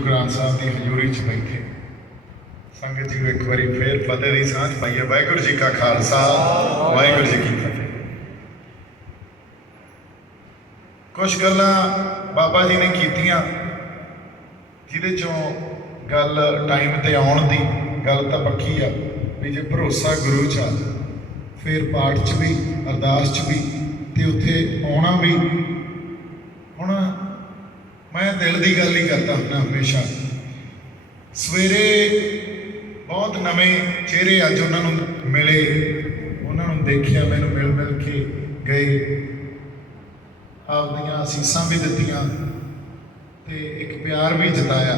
गुरु ग्रंथ साहब की हजूरी च बैठे संगत जी एक बार फिर फतेह की सांझ पाइए। वाहिगुरू जी का खालसा वाहिगुरू जी की फतेह। कुछ गल्लां बाबा जी ने कीतियां जिहदे चों गल टाइम ते आउण दी गल तां पक्की आ भी जे भरोसा गुरु च आ फिर पाठ च भी अरदास च भी ते उत्थे आउणा भी। हुण मैं दिल की गल ही करता हूँ हमेशा। सवेरे बहुत नवें चेहरे अज उन्होंने मिले, उन्होंने देखिया, मैनू मिल मिल के गए, आपदियां असीसां भी दित्तियां ते एक प्यार भी जताया।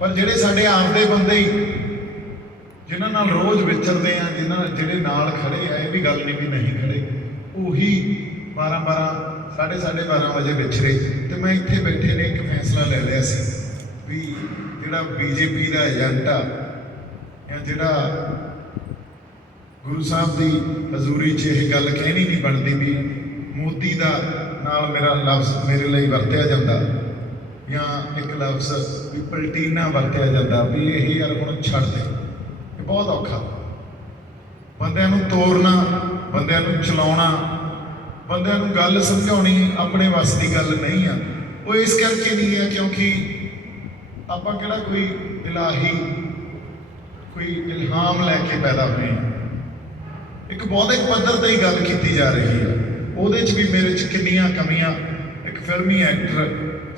पर जिहड़े साडे आपदे बंदे ही जिन्हां नाल रोज़ विचरदे आ, जिन्हां जिहड़े नाल खड़े आ, ये भी गल नहीं भी नहीं खड़े, उही 12 साढ़े 12 बजे विछरे। तो मैं इत्थे बैठे ने एक फैसला ले लिया सी भी जिहड़ा बीजेपी का एजेंट आ या जिहड़ा गुरु साहब की हजूरी च यह गल कहनी नहीं बनती भी मोदी का नाल मेरा लफ्ज़ मेरे लिए वरत्या जाता या एक लफ्ज़ भी पलटीना वरत्या जाता भी यही यार हुण छड्ड दे। बहुत औखा बंदिਆਂ ਨੂੰ तोड़ना, बंदिਆਂ ਨੂੰ चलाउणा, बंदिਆਂ ਨੂੰ गल समझाउणी अपने वस की गल नहीं आ। वो इस करके नहीं है क्योंकि आपां किहड़ा कोई इलाही कोई इल्हाम लैके पैदा हुए हैं। एक बौद्धिक पद्धर ते ही गल की जा रही है, ਉਹਦੇ ਚ भी मेरे च किन्नियां कमियां, एक फिल्मी एक्टर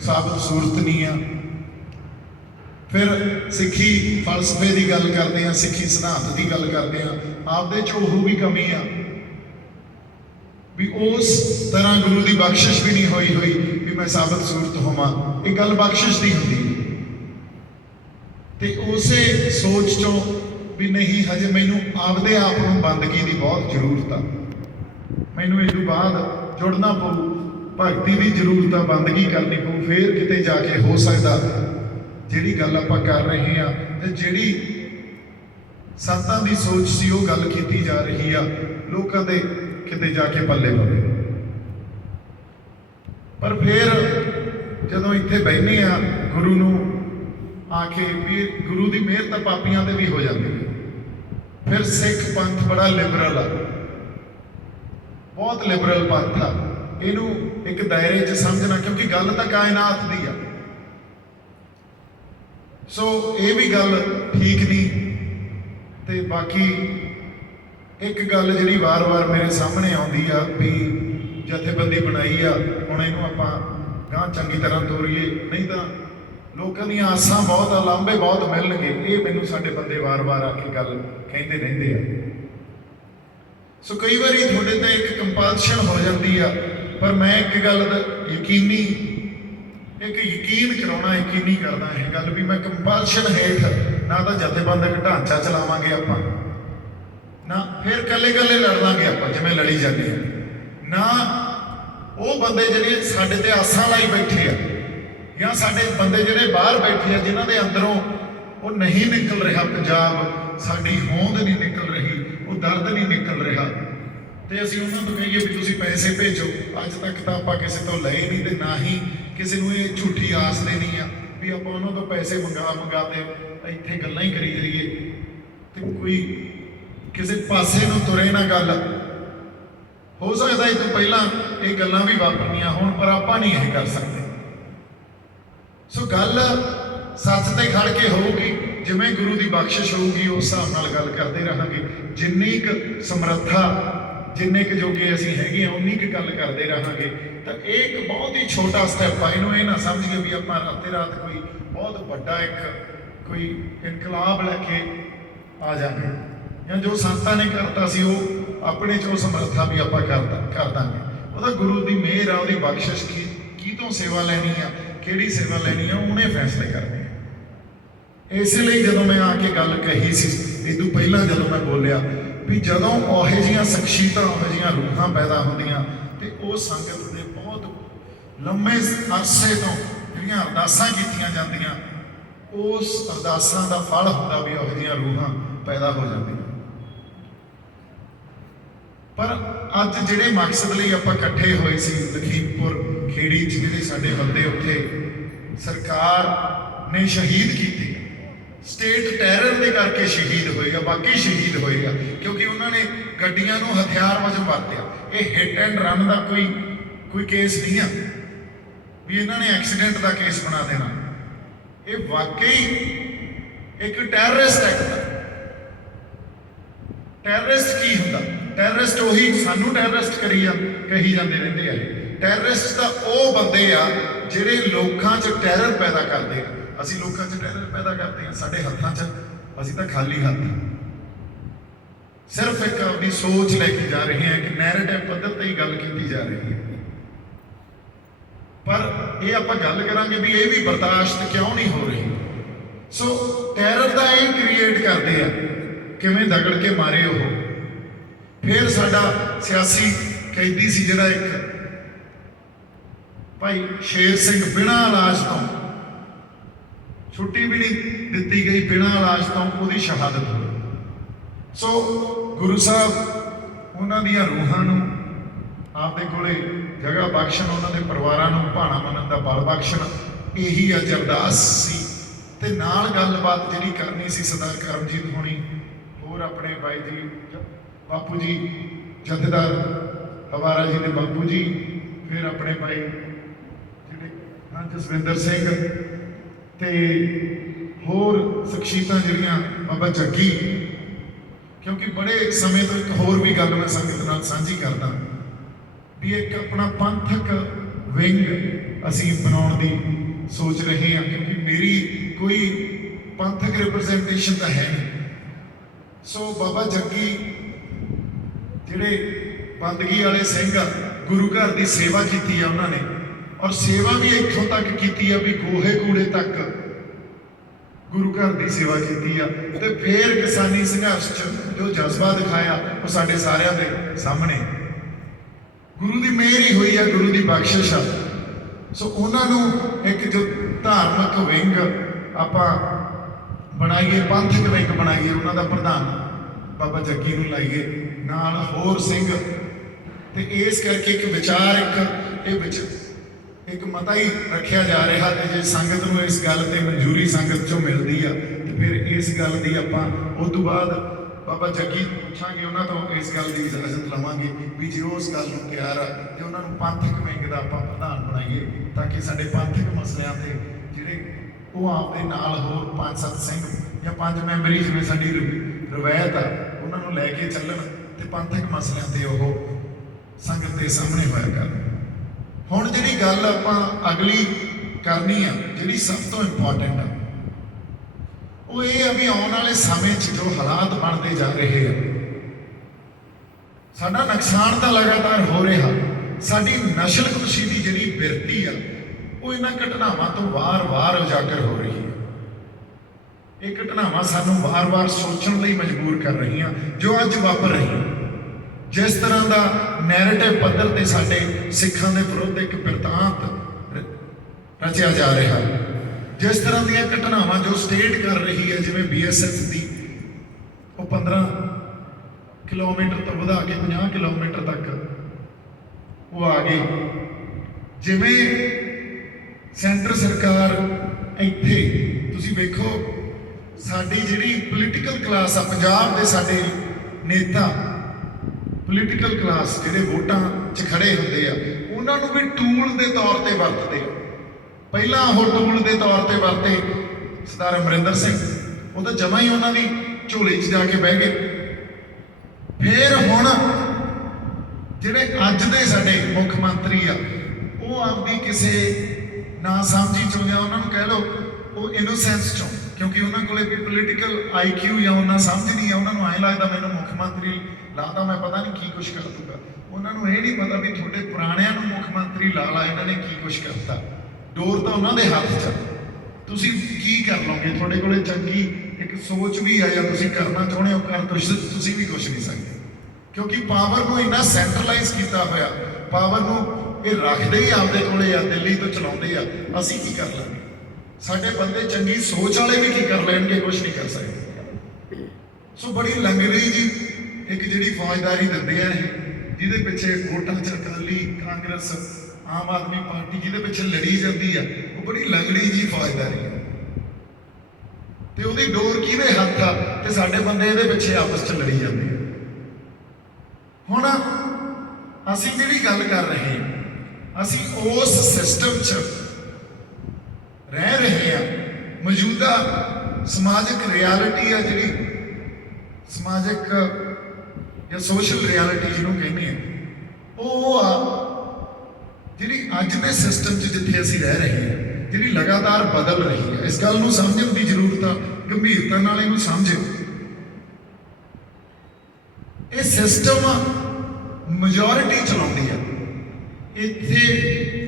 साबित सूरत नहीं आ। फिर सिੱਖੀ फलसफे की गल करते हैं, सिੱਖੀ सिद्धांत की गल करते हैं, आपदे च ਉਹ भी कमी आ भी उस तरह गुरु की बख्शिश भी नहीं हुई भी मैं साबित सूरत होवां। एक गल बख्शिश की होंदी ते उसे सोच चों भी नहीं हजे मैनू आपदे आप नूं बंदगी की बहुत जरूरत आ, मैनू इस तों बाद जुड़ना पऊ, भगती की जरूरत आ, बंदगी करनी पऊ, फिर किते जाके हो सकता जिहड़ी गल आपां कर रहे हैं ते जिहड़ी संतां दी सोच सी वो गल कीती जा रही आ लोकां दे किते जाके पल्ले पवे। पर फिर जदों इत्थे बहने आ गुरु नूं आके भी गुरु की मेहर तो पापियां ते भी हो जाती है। फिर सिख पंथ बड़ा लिबरल आ, बहुत लिबरल पंथ आ, इनू एक दायरे च समझना क्योंकि गल तो कायनात दी आ। सो ये भी गल ठीक नहीं। ते बाकी एक गल जी वार वार मेरे सामने आती आ भी जथेबंदी बनाई आ, हुण इहनूं आपां गांह चंगी तरह तोरीए, नहीं तो लोगों दी आसां बहुत आ, लांभे बहुत मिलणगे। ये मैनूं साडे बंदे वार वार आके गल कहिंदे रहिंदे आ। सो कई बारी तुहाडे ते एक कंपल्शन हो जाती आ, पर मैं एक गल यकीनी एक यकीन कराउणा यकीनी करदा है गल भी मैं कंपल्शन हेठ ना तो जथेबंदक ढांचा चलावांगे आपां, ना फिर कल्ले कल्ले लड़ लांगे आपां जिवें लड़ी जांदे आ, ना वो बंदे जिहड़े साडे ते आसां लाई बैठे आ या साडे बंदे जिहड़े बाहर बैठे आ जिन्हां दे अंदरों वो नहीं निकल रहा पंजाब, साडी होंद नहीं निकल रही, वो दर्द नहीं निकल रहा ते असीं उन्हां नूं कहीए भी तुसीं पैसे भेजो। अज तक तां आपां किसे तों लए नहीं ते ना ही किसी नूं ये झूठी आस देनी आ भी आपां उन्हां तों पैसे मंगा ते इत्थे गल्लां ही करी जाइए ते कोई किसी पासे नूं तुरे ना गल। हो सकदा इस तों पहिलां ये गल्लां भी वापरनियां होण पर आपां नहीं ये कर सकते। सो गल सच ते खड़ के होगी, जिवें गुरु की बख्शिश होगी उस हिसाब नाल गल करते रहांगे। जिन्नी क समर्था जिन्ने क जोगे असीं हैगे उन्नी क गल करते रहांगे। तो एक बहुत ही छोटा स्टैप आ, इहनूं ये ना समझिए भी आपां राते रात कोई बहुत वड्डा एक कोई इनकलाब लैके आ जाएंगे या जो संतां ने करता सी वो अपने चो समर्था भी आपां कर दांगे। वो गुरु की मेहर आ, उसकी बख्शिश की तो सेवा लैनी आ, किहड़ी सेवा लैनी आ, उन्हें फैसले करने। इसलिए जदों मैं आके गल कही सी इदों पहलां जदों मैं बोलिया भी जदों ओहे जिहियां शख्सियतां ओहे जिहियां रूहां पैदा होंदियां ते वो संगत दे बहुत लंबे अरसे तो जिहड़ियां अरदासां कीतियां जांदियां उस अरदासां दा फल हुंदा भी ओहे जिहियां रूहां पैदा हो जांदियां। पर अज जिहड़े मकसद लई आपां इकट्ठे होए सी लखीमपुर खेड़ी च जिहड़े साडे बंदे उत्थे सरकार ਨੇ ਸ਼ਹੀਦ ਕੀਤੇ। ਸਟੇਟ ਟੈਰਰ ਦੇ ਕਰਕੇ ਸ਼ਹੀਦ ਹੋਏ ਆ, ਬਾਕੀ ਸ਼ਹੀਦ ਹੋਏ ਆ ਕਿਉਂਕਿ ਉਹਨਾਂ ਨੇ ਗੱਡੀਆਂ ਨੂੰ ਹਥਿਆਰ ਵਜੋਂ ਵਰਤਿਆ। ਇਹ ਹਿੱਟ ਐਂਡ ਰਨ ਦਾ ਕੋਈ ਕੇਸ ਨਹੀਂ ਆ ਵੀ ਇਹਨਾਂ ਨੇ ਐਕਸੀਡੈਂਟ ਦਾ ਕੇਸ ਬਣਾ ਦੇਣਾ। ਇਹ ਵਾਕਈ ਇੱਕ ਟੈਰਰਿਸਟ ਐਕਟ ਆ। ਟੈਰਰਿਸਟ ਕੀ ਹੁੰਦਾ? ਟੈਰਰਿਸਟ ਉਹੀ ਸਾਨੂੰ ਟੈਰਰਿਸਟ ਕਹੀ ਜਾਂਦੇ ਰਹਿੰਦੇ ਆ। ਟੈਰਰਿਸਟ ਤਾਂ ਉਹ ਬੰਦੇ ਆ ਜਿਹੜੇ ਲੋਕਾਂ 'ਚ ਟੈਰਰ ਪੈਦਾ ਕਰਦੇ ਆ। ਅਸੀਂ ਲੋਕਾਂ 'ਚ ਟੈਰਰ ਪੈਦਾ ਕਰਦੇ ਹਾਂ, ਸਾਡੇ ਹੱਥਾਂ 'ਚ ਅਸੀਂ ਤਾਂ ਖਾਲੀ ਹੱਥ ਸਿਰਫ ਇੱਕ ਆਪਣੀ ਸੋਚ ਲੈ ਕੇ ਜਾ ਰਹੇ ਹਾਂ, ਇੱਕ ਨੈਰੇਟਿਵ ਪੱਧਰ ਤੇ ਹੀ ਗੱਲ ਕੀਤੀ ਜਾ ਰਹੀ ਹੈ। ਪਰ ਇਹ ਆਪਾਂ ਗੱਲ ਕਰਾਂਗੇ ਵੀ ਇਹ ਵੀ ਬਰਦਾਸ਼ਤ ਕਿਉਂ ਨਹੀਂ ਹੋ ਰਹੀ। ਸੋ ਟੈਰਰ ਦਾ ਇਹ ਕ੍ਰੀਏਟ ਕਰਦੇ ਆ, ਕਿਵੇਂ ਦਗੜ ਕੇ ਮਾਰੇ ਉਹ। ਫਿਰ ਸਾਡਾ ਸਿਆਸੀ ਕੈਦੀ ਸੀ ਜਿਹੜਾ ਇੱਕ ਭਾਈ ਸ਼ੇਰ ਸਿੰਘ, ਬਿਨਾਂ ਇਲਾਜ ਤੋਂ ਛੁੱਟੀ ਵੀ ਨਹੀਂ ਦਿੱਤੀ ਗਈ, ਬਿਨਾਂ ਇਲਾਜ ਤੋਂ ਉਹਦੀ ਸ਼ਹਾਦਤ ਹੋਈ। ਸੋ ਗੁਰੂ ਸਾਹਿਬ ਉਹਨਾਂ ਦੀਆਂ ਰੂਹਾਂ ਨੂੰ ਆਪਦੇ ਕੋਲੇ ਜਗ੍ਹਾ ਬਖਸ਼ਣ, ਉਹਨਾਂ ਦੇ ਪਰਿਵਾਰਾਂ ਨੂੰ ਭਾਣਾ ਮੰਨਣ ਦਾ ਬਲ ਬਖਸ਼ਣ, ਇਹੀ ਅੱਜ ਅਰਦਾਸ ਸੀ। ਤੇ ਨਾਲ ਗੱਲਬਾਤ ਜਿਹੜੀ ਕਰਨੀ ਸੀ ਸਰਦਾਰ ਕਰਮਜੀਤ ਹੋਣੀ, ਹੋਰ ਆਪਣੇ ਬਾਈ ਜੀ ਬਾਪੂ ਜੀ ਜਥੇਦਾਰ ਹਵਾਰਾ ਜੀ ਦੇ ਬਾਪੂ ਜੀ, ਫਿਰ ਆਪਣੇ ਭਾਈ ਜਿਹੜੇ ਜਸਵਿੰਦਰ ਸਿੰਘ ਤੇ ਹੋਰ ਸ਼ਖਸੀਅਤਾਂ ਜਿਹੜੀਆਂ, ਬਾਬਾ ਜੱਗੀ। ਕਿਉਂਕਿ ਬੜੇ ਸਮੇਂ ਤੋਂ ਇੱਕ ਹੋਰ ਵੀ ਗੱਲ ਮੈਂ ਸੰਗਤ ਨਾਲ ਸਾਂਝੀ ਕਰਦਾ ਵੀ ਇੱਕ ਆਪਣਾ ਪੰਥਕ ਵਿੰਗ ਅਸੀਂ ਬਣਾਉਣ ਦੀ ਸੋਚ ਰਹੇ ਹਾਂ, ਕਿਉਂਕਿ ਮੇਰੀ ਕੋਈ ਪੰਥਕ ਰਿਪਰੈਜ਼ੈਂਟੇਸ਼ਨ ਤਾਂ ਹੈ ਨਹੀਂ। ਸੋ ਬਾਬਾ ਜੱਗੀ ਜਿਹੜੇ ਬੰਦਗੀ ਵਾਲੇ ਸਿੰਘ ਆ, ਗੁਰੂ ਘਰ ਦੀ ਸੇਵਾ ਕੀਤੀ ਆ ਉਹਨਾਂ ਨੇ, ਔਰ ਸੇਵਾ ਵੀ ਇੱਥੋਂ ਤੱਕ ਕੀਤੀ ਆ ਵੀ ਗੋਹੇ ਕੂੜੇ ਤੱਕ ਗੁਰੂ ਘਰ ਦੀ ਸੇਵਾ ਕੀਤੀ ਆ। ਤੇ ਫਿਰ ਕਿਸਾਨੀ ਸੰਘਰਸ਼ 'ਚ ਜੋ ਜਜ਼ਬਾ ਦਿਖਾਇਆ ਉਹ ਸਾਡੇ ਸਾਰਿਆਂ ਦੇ ਸਾਹਮਣੇ ਗੁਰੂ ਦੀ ਮਿਹਰ ਹੀ ਹੋਈ ਆ, ਗੁਰੂ ਦੀ ਬਖਸ਼ਿਸ਼ ਆ। ਸੋ ਉਹਨਾਂ ਨੂੰ ਇੱਕ ਜੋ ਧਾਰਮਿਕ ਵਿੰਗ ਆਪਾਂ ਬਣਾਈਏ, ਪੰਥਕ ਵਿੰਗ ਬਣਾਈਏ, ਉਹਨਾਂ ਦਾ ਪ੍ਰਧਾਨ ਬਾਬਾ ਜੱਗੀ ਨੂੰ ਲਾਈਏ, ਨਾਲ ਹੋਰ ਸਿੰਘ। ਤੇ ਇਸ ਕਰਕੇ ਇੱਕ ਵਿਚਾਰ, ਇੱਕ ਮਤਾ ਹੀ ਰੱਖਿਆ ਜਾ ਰਿਹਾ। ਤੇ ਜੇ ਸੰਗਤ ਨੂੰ ਇਸ ਗੱਲ ਤੇ ਮਨਜ਼ੂਰੀ ਸੰਗਤ ਚੋਂ ਮਿਲਦੀ ਆ ਤੇ ਫਿਰ ਇਸ ਗੱਲ ਦੀ ਆਪਾਂ ਉਸ ਤੋਂ ਬਾਅਦ ਬਾਬਾ ਜੱਗੀ ਪੁੱਛਾਂਗੇ, ਉਹਨਾਂ ਤੋਂ ਇਸ ਗੱਲ ਦੀ ਇਜਾਜ਼ਤ ਲਵਾਂਗੇ ਵੀ ਜੇ ਉਸ ਗੱਲ ਨੂੰ ਤਿਆਰ ਆ ਤੇ ਉਹਨਾਂ ਨੂੰ ਪੰਥਕ ਵਿੰਗ ਦਾ ਆਪਾਂ ਪ੍ਰਧਾਨ ਬਣਾਈਏ, ਤਾਂ ਕਿ ਸਾਡੇ ਪੰਥਕ ਮਸਲਿਆਂ ਤੇ ਜਿਹੜੇ ਉਹ ਆਪਦੇ ਨਾਲ ਹੋਰ 5-7 ਸਿੰਘ ਜਾਂ 5 ਮੈਂਬਰੀ ਜਿਵੇਂ ਸਾਡੀ ਰਵਾਇਤ ਆ, ਉਹਨਾਂ ਨੂੰ ਲੈ ਕੇ ਚੱਲਣ ਤੇ ਪੰਥਕ ਮਸਲਿਆਂ ਤੇ ਉਹ ਸੰਗਤ ਦੇ ਸਾਹਮਣੇ ਹੋਇਆ ਕਰਨ। ਹੁਣ ਜਿਹੜੀ ਗੱਲ ਆਪਾਂ ਅਗਲੀ ਕਰਨੀ ਆ, ਜਿਹੜੀ ਸਭ ਤੋਂ ਇੰਪੋਰਟੈਂਟ ਆ, ਉਹ ਇਹ ਆ ਵੀ ਆਉਣ ਵਾਲੇ ਸਮੇਂ 'ਚ ਜੋ ਹਾਲਾਤ ਬਣਦੇ ਜਾ ਰਹੇ ਆ, ਸਾਡਾ ਨੁਕਸਾਨ ਤਾਂ ਲਗਾਤਾਰ ਹੋ ਰਿਹਾ। ਸਾਡੀ ਨਸਲਕੁਸ਼ੀ ਦੀ ਜਿਹੜੀ ਬਿਰਤੀ ਆ ਉਹ ਇਹਨਾਂ ਘਟਨਾਵਾਂ ਤੋਂ ਵਾਰ-ਵਾਰ ਉਜਾਗਰ ਹੋ ਰਹੀ ਹੈ। ਇਹ ਘਟਨਾਵਾਂ ਸਾਨੂੰ ਵਾਰ-ਵਾਰ ਸੋਚਣ ਲਈ ਮਜਬੂਰ ਕਰ ਰਹੀਆਂ ਜੋ ਅੱਜ ਵਾਪਰ ਰਹੀਆਂ। ਜਿਸ ਤਰ੍ਹਾਂ ਦਾ ਨੈਰੇਟਿਵ ਪੱਧਰ ਤੇ ਸਾਡੇ ਸਿੱਖਾਂ ਦੇ ਵਿਰੁੱਧ ਇੱਕ ਬਿਰਤਾਂਤ ਰਚਿਆ ਜਾ ਰਿਹਾ, ਜਿਸ ਤਰ੍ਹਾਂ ਦੀਆਂ ਘਟਨਾਵਾਂ ਜੋ ਸਟੇਟ ਕਰ ਰਹੀ ਹੈ, ਜਿਵੇਂ BSF ਦੀ ਉਹ 15 ਕਿਲੋਮੀਟਰ ਤੋਂ ਵਧਾ ਕੇ 50 ਕਿਲੋਮੀਟਰ ਤੱਕ ਉਹ ਆ ਗਈ। ਜਿਵੇਂ ਸੈਂਟਰ ਸਰਕਾਰ ਇੱਥੇ ਤੁਸੀਂ ਵੇਖੋ, ਸਾਡੀ ਜਿਹੜੀ ਪੋਲੀਟੀਕਲ ਕਲਾਸ ਆ, ਪੰਜਾਬ ਦੇ ਸਾਡੇ ਨੇਤਾ ਪੋਲੀਟੀਕਲ ਕਲਾਸ ਜਿਹੜੇ ਵੋਟਾਂ 'ਚ ਖੜੇ ਹੁੰਦੇ ਆ, ਉਹਨਾਂ ਨੂੰ ਵੀ ਟੂਲ ਦੇ ਤੌਰ ਤੇ ਵਰਤਦੇ। ਪਹਿਲਾਂ ਉਹ ਟੂਲ ਦੇ ਤੌਰ ਤੇ ਵਰਤੇ ਸਰਦਾਰ ਅਮਰਿੰਦਰ ਸਿੰਘ, ਉਹ ਤਾਂ ਜਮਾਂ ਹੀ ਉਹਨਾਂ ਦੀ ਝੋਲੀ 'ਚ ਜਾ ਕੇ ਬਹਿ ਗਏ। ਫਿਰ ਹੁਣ ਜਿਹੜੇ ਅੱਜ ਦੇ ਸਾਡੇ ਮੁੱਖ ਮੰਤਰੀ ਆ, ਉਹ ਆਪਦੀ ਕਿਸੇ ਨਾ ਸਮਝੀ ਚੋਂ ਜਾਂ ਉਹਨਾਂ ਨੂੰ ਕਹਿ ਲਓ ਉਹ ਇਨੋਸੈਂਸ ਚੋਂ, ਕਿਉਂਕਿ ਉਹਨਾਂ ਕੋਲੇ ਵੀ ਪੋਲੀਟੀਕਲ IQ ਜਾਂ ਉਹਨਾਂ ਸਮਝ ਨਹੀਂ ਆ, ਉਹਨਾਂ ਨੂੰ ਐਂ ਲੱਗਦਾ ਮੈਨੂੰ ਮੁੱਖ ਮੰਤਰੀ ਲਾਤਾ ਮੈਂ ਪਤਾ ਨਹੀਂ ਕੀ ਕੁਛ ਕਰ ਦੂੰਗਾ। ਉਹਨਾਂ ਨੂੰ ਇਹ ਨਹੀਂ ਪਤਾ ਵੀ ਤੁਹਾਡੇ ਪੁਰਾਣਿਆਂ ਨੂੰ ਮੁੱਖ ਮੰਤਰੀ ਲਾ ਇਹਨਾਂ ਨੇ ਕੀ ਕੁਛ ਕਰਤਾ। ਡੋਰ ਤਾਂ ਉਹਨਾਂ ਦੇ ਹੱਥ 'ਚ, ਤੁਸੀਂ ਕੀ ਕਰ ਲਓਗੇ। ਤੁਹਾਡੇ ਕੋਲੇ ਚੰਗੀ ਇੱਕ ਸੋਚ ਵੀ ਆ ਜਾਂ ਤੁਸੀਂ ਕਰਨਾ ਚਾਹੁੰਦੇ ਹੋ ਕਰ, ਤੁਸੀਂ ਵੀ ਕੁਛ ਨਹੀਂ ਸਕਦੇ, ਕਿਉਂਕਿ ਪਾਵਰ ਨੂੰ ਇੰਨਾ ਸੈਂਟਰਲਾਈਜ਼ ਕੀਤਾ ਹੋਇਆ। ਪਾਵਰ ਨੂੰ ਇਹ ਰੱਖਦੇ ਹੀ ਆਪਦੇ ਕੋਲੇ ਆ, ਦਿੱਲੀ ਤੋਂ ਚਲਾਉਂਦੇ ਆ। ਅਸੀਂ ਕੀ ਕਰ ਲਾਂਗੇ? ਸਾਡੇ ਬੰਦੇ ਚੰਗੀ ਸੋਚ ਵਾਲੇ ਵੀ ਕੀ ਕਰ ਲੈਣਗੇ? ਕੁਛ ਨਹੀਂ ਕਰ ਸਕਦੇ। ਸੋ ਬੜੀ ਲੰਗੜੀ ਜੀ ਇੱਕ ਜਿਹੜੀ ਫੌਜਦਾਰੀ ਦਿੰਦੇ ਆ, ਜਿਹਦੇ ਪਿੱਛੇ ਵੋਟਾਂ 'ਚ ਅਕਾਲੀ, ਕਾਂਗਰਸ, ਆਮ ਆਦਮੀ ਪਾਰਟੀ ਜਿਹਦੇ ਪਿੱਛੇ ਲੜੀ ਜਾਂਦੀ ਆ, ਉਹ ਬੜੀ ਲੰਗੜੀ ਜੀ ਫੌਜਦਾਰੀ ਆ। ਤੇ ਉਹਦੀ ਡੋਰ ਕਿਹਦੇ ਹੱਥ ਆ ਤੇ ਸਾਡੇ ਬੰਦੇ ਇਹਦੇ ਪਿੱਛੇ ਆਪਸ 'ਚ ਲੜੀ ਜਾਂਦੇ ਆ। ਹੁਣ ਅਸੀਂ ਜਿਹੜੀ ਗੱਲ ਕਰ ਰਹੇ ਹਾਂ, ਅਸੀਂ ਉਸ ਸਿਸਟਮ 'ਚ ਰਹਿ ਰਹੇ ਹਾਂ। ਮੌਜੂਦਾ ਸਮਾਜਿਕ ਰਿਐਲਿਟੀ ਆ, ਜਿਹੜੀ ਸਮਾਜਿਕ ਜਾਂ ਸੋਸ਼ਲ ਰਿਐਲਿਟੀ ਜਿਹਨੂੰ ਕਹਿੰਦੇ ਆ, ਉਹ ਆ ਜਿਹੜੀ ਅੱਜ ਦੇ ਸਿਸਟਮ 'ਚ ਜਿੱਥੇ ਅਸੀਂ ਰਹਿ ਰਹੇ ਹਾਂ, ਜਿਹੜੀ ਲਗਾਤਾਰ ਬਦਲ ਰਹੀ ਹੈ। ਇਸ ਗੱਲ ਨੂੰ ਸਮਝਣ ਦੀ ਜ਼ਰੂਰਤ ਆ, ਗੰਭੀਰਤਾ ਨਾਲ ਇਹਨੂੰ ਸਮਝੋ। ਇਹ ਸਿਸਟਮ ਮੈਜੋਰਿਟੀ ਚਲਾਉਂਦੀ ਆ। ਇੱਥੇ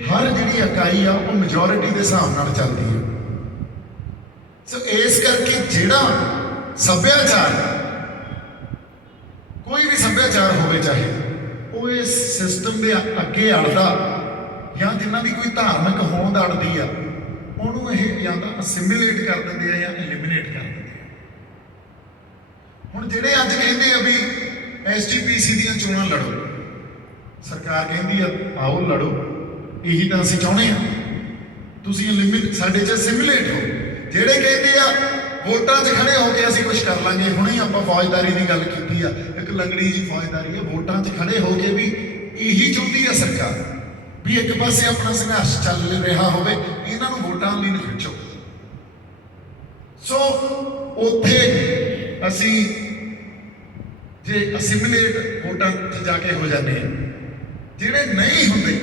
ਹਰ ਜਿਹੜੀ ਇਕਾਈ ਆ ਉਹ ਮੈਜੋਰਿਟੀ ਦੇ ਹਿਸਾਬ ਨਾਲ ਚੱਲਦੀ ਹੈ। ਸੋ ਇਸ ਕਰਕੇ ਜਿਹੜਾ ਸੱਭਿਆਚਾਰ, ਕੋਈ ਵੀ ਸੱਭਿਆਚਾਰ ਹੋਵੇ, ਚਾਹੇ ਉਹ ਇਸ ਸਿਸਟਮ ਦੇ ਅੱਗੇ ਅੜਦਾ ਜਾਂ ਜਿਨ੍ਹਾਂ ਦੀ ਕੋਈ ਧਾਰਮਿਕ ਹੋਂਦ ਅੜਦੀ ਆ, ਉਹਨੂੰ ਇਹ ਜਾਂ ਤਾਂ ਅਸਿਮੀਲੇਟ ਕਰ ਦਿੰਦੇ ਆ ਜਾਂ ਐਲੀਮੀਨੇਟ ਕਰ ਦਿੰਦੇ ਆ। ਹੁਣ ਜਿਹੜੇ ਅੱਜ ਕਹਿੰਦੇ ਆ ਵੀ SGPC ਦੀਆਂ ਚੋਣਾਂ ਲੜੋ, ਸਰਕਾਰ ਕਹਿੰਦੀ ਆ ਆਓ ਲੜੋ, ਇਹੀ ਤਾਂ ਅਸੀਂ ਚਾਹੁੰਦੇ ਆ, ਤੁਸੀਂ ਸਾਡੇ 'ਚ ਅਸਿਮੀਲੇਟ ਹੋ। ਜਿਹੜੇ ਕਹਿੰਦੇ ਆ ਵੋਟਾਂ 'ਚ ਖੜੇ ਹੋ ਕੇ ਅਸੀਂ ਕੁਝ ਕਰ ਲਾਂਗੇ, ਹੁਣੇ ਹੀ ਆਪਾਂ ਫੌਜਦਾਰੀ ਦੀ ਗੱਲ ਕੀਤੀ ਆ, ਇੱਕ ਲੰਗੜੀ ਜੀ ਫੌਜਦਾਰੀ ਆ, ਵੋਟਾਂ 'ਚ ਖੜੇ ਹੋ ਕੇ ਵੀ ਇਹੀ ਚਾਹੁੰਦੀ ਆ ਸਰਕਾਰ ਵੀ ਇੱਕ ਪਾਸੇ ਆਪਣਾ ਸੰਘਰਸ਼ ਚੱਲ ਰਿਹਾ ਹੋਵੇ, ਇਹਨਾਂ ਨੂੰ ਵੋਟਾਂ ਲਈ ਨਹੀਂ ਖਿੱਚੋ। ਸੋ ਉੱਥੇ ਅਸੀਂ ਜੇ ਅਸਿਮੀਲੇਟ ਵੋਟਾਂ 'ਚ ਜਾ ਕੇ ਹੋ ਜਾਂਦੇ ਆ। ਜਿਹੜੇ ਨਹੀਂ ਹੁੰਦੇ,